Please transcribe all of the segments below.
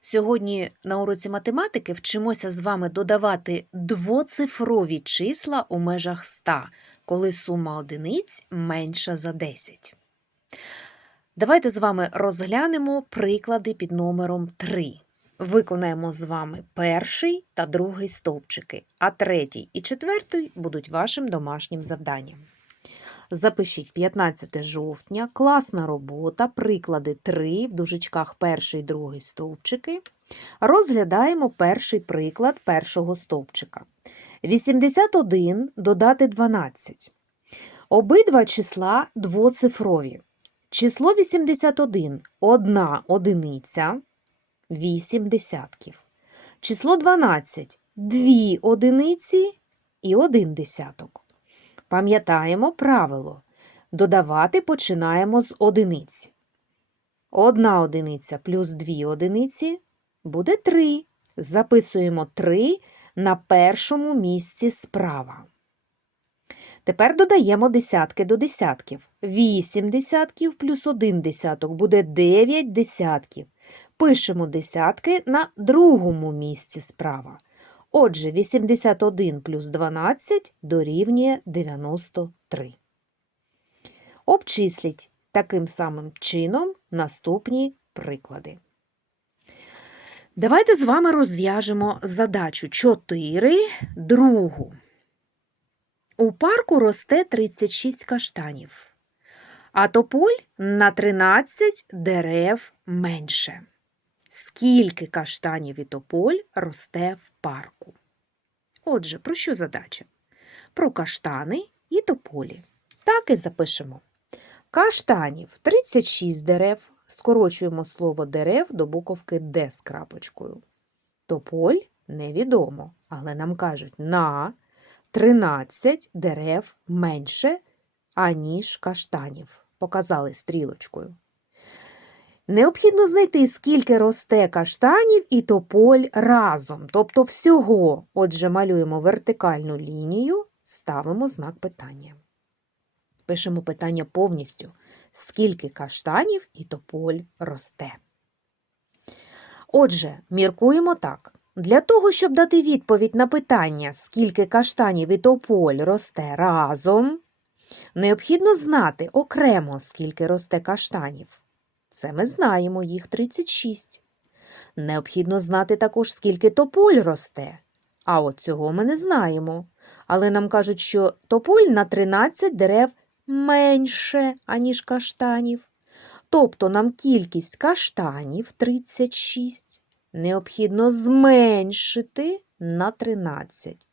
Сьогодні на уроці математики вчимося з вами додавати двоцифрові числа у межах 100, коли сума одиниць менша за 10. Давайте з вами розглянемо приклади під номером 3. Виконаємо з вами перший та другий стовпчики, а третій і четвертий будуть вашим домашнім завданням. Запишіть 15 жовтня, класна робота, приклади 3, в дужечках перший, другий стовпчики. Розглядаємо перший приклад першого стовпчика. 81 додати 12. Обидва числа двоцифрові. Число 81 – одна одиниця, 8 десятків. Число 12 – дві одиниці і один десяток. Пам'ятаємо правило. Додавати починаємо з одиниць. Одна одиниця плюс дві одиниці буде 3. Записуємо 3 на першому місці справа. Тепер додаємо десятки до десятків. 8 десятків плюс 1 десяток буде 9 десятків. Пишемо десятки на другому місці справа. Отже, 81 плюс 12 дорівнює 93. Обчисліть таким самим чином наступні приклади. Давайте з вами розв'яжемо задачу 4 другу. У парку росте 36 каштанів, а тополь на 13 дерев менше. Скільки каштанів і тополь росте в парку? Отже, про що задача? Про каштани і тополі. Так і запишемо. Каштанів 36 дерев. Скорочуємо слово дерев до буковки Д з крапочкою. Тополь невідомо, але нам кажуть на 13 дерев менше, аніж каштанів. Показали стрілочкою. Необхідно знайти, скільки росте каштанів і тополь разом, тобто всього. Отже, малюємо вертикальну лінію, ставимо знак питання. Пишемо питання повністю. Скільки каштанів і тополь росте. Отже, міркуємо так. Для того, щоб дати відповідь на питання, скільки каштанів і тополь росте разом, необхідно знати окремо, скільки росте каштанів. Це ми знаємо, їх 36. Необхідно знати також, скільки тополь росте. А от цього ми не знаємо. Але нам кажуть, що тополь на 13 дерев менше, аніж каштанів. Тобто нам кількість каштанів 36 необхідно зменшити на 13.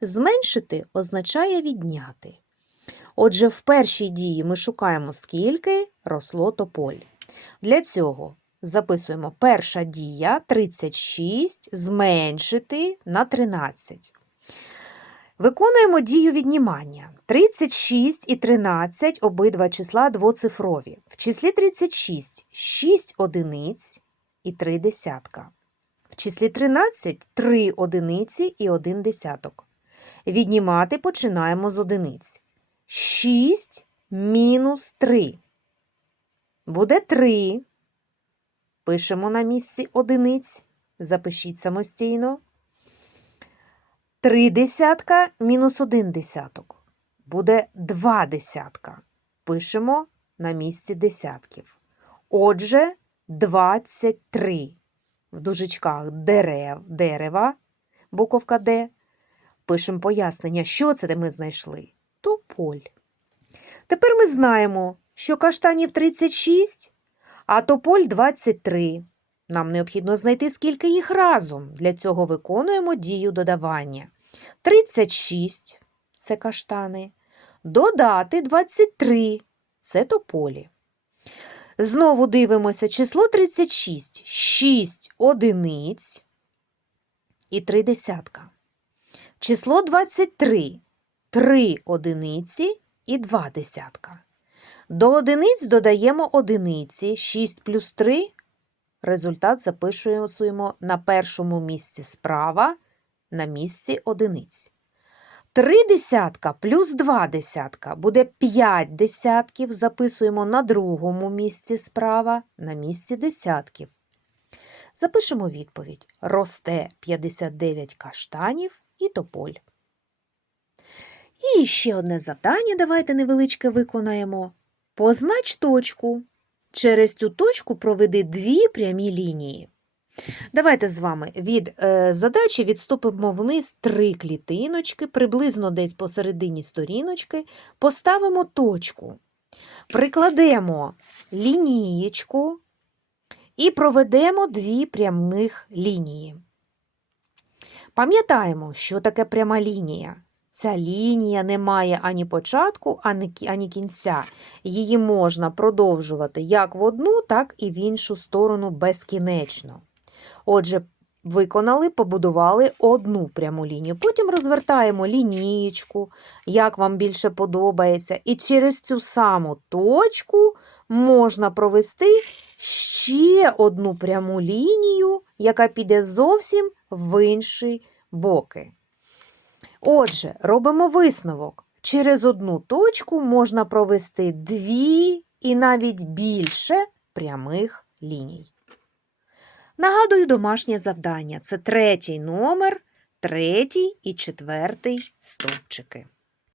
Зменшити означає відняти. Отже, в першій дії ми шукаємо, скільки росло тополь. Для цього записуємо перша дія 36 зменшити на 13. Виконуємо дію віднімання. 36 і 13 обидва числа двоцифрові. В числі 36 6 одиниць і 3 десятка. В числі 13 3 одиниці і 1 десяток. Віднімати починаємо з одиниць. 6 мінус 3. Буде 3. Пишемо на місці одиниць. Запишіть самостійно. 3 десятка мінус 1 десяток. Буде 2 десятка. Пишемо на місці десятків. Отже, 23. В дужечках дерев, дерева, буковка Д. Пишемо пояснення, що це ми знайшли. Тополь. Тепер ми знаємо, що каштанів 36, а тополь 23. Нам необхідно знайти, скільки їх разом. Для цього виконуємо дію додавання. 36 це каштани. Додати 23 це тополі. Знову дивимося число 36, 6 одиниць і 3 десятка. Число 23, 3 одиниці і 2 десятка. До одиниць додаємо одиниці, 6 плюс 3. Результат запишуємо на першому місці справа на місці одиниць. Три десятка плюс два десятка буде 5 десятків. Записуємо на другому місці справа на місці десятків. Запишемо відповідь. Росте 59 каштанів і тополь. І ще одне завдання давайте невеличке виконаємо. Познач точку. Через цю точку проведи дві прямі лінії. Давайте з вами від е, задачі відступимо вниз три клітиночки, приблизно десь посередині сторіночки, поставимо точку, прикладемо лінієчку і проведемо дві прямих лінії. Пам'ятаємо, що таке пряма лінія. Ця лінія не має ані початку, ані кінця. Її можна продовжувати як в одну, так і в іншу сторону безкінечно. Отже, виконали, побудували одну пряму лінію. Потім розвертаємо лінієчку, як вам більше подобається. І через цю саму точку можна провести ще одну пряму лінію, яка піде зовсім в інші боки. Отже, робимо висновок. Через одну точку можна провести дві і навіть більше прямих ліній. Нагадую домашнє завдання. Це третій номер, третій і четвертий стовпчики.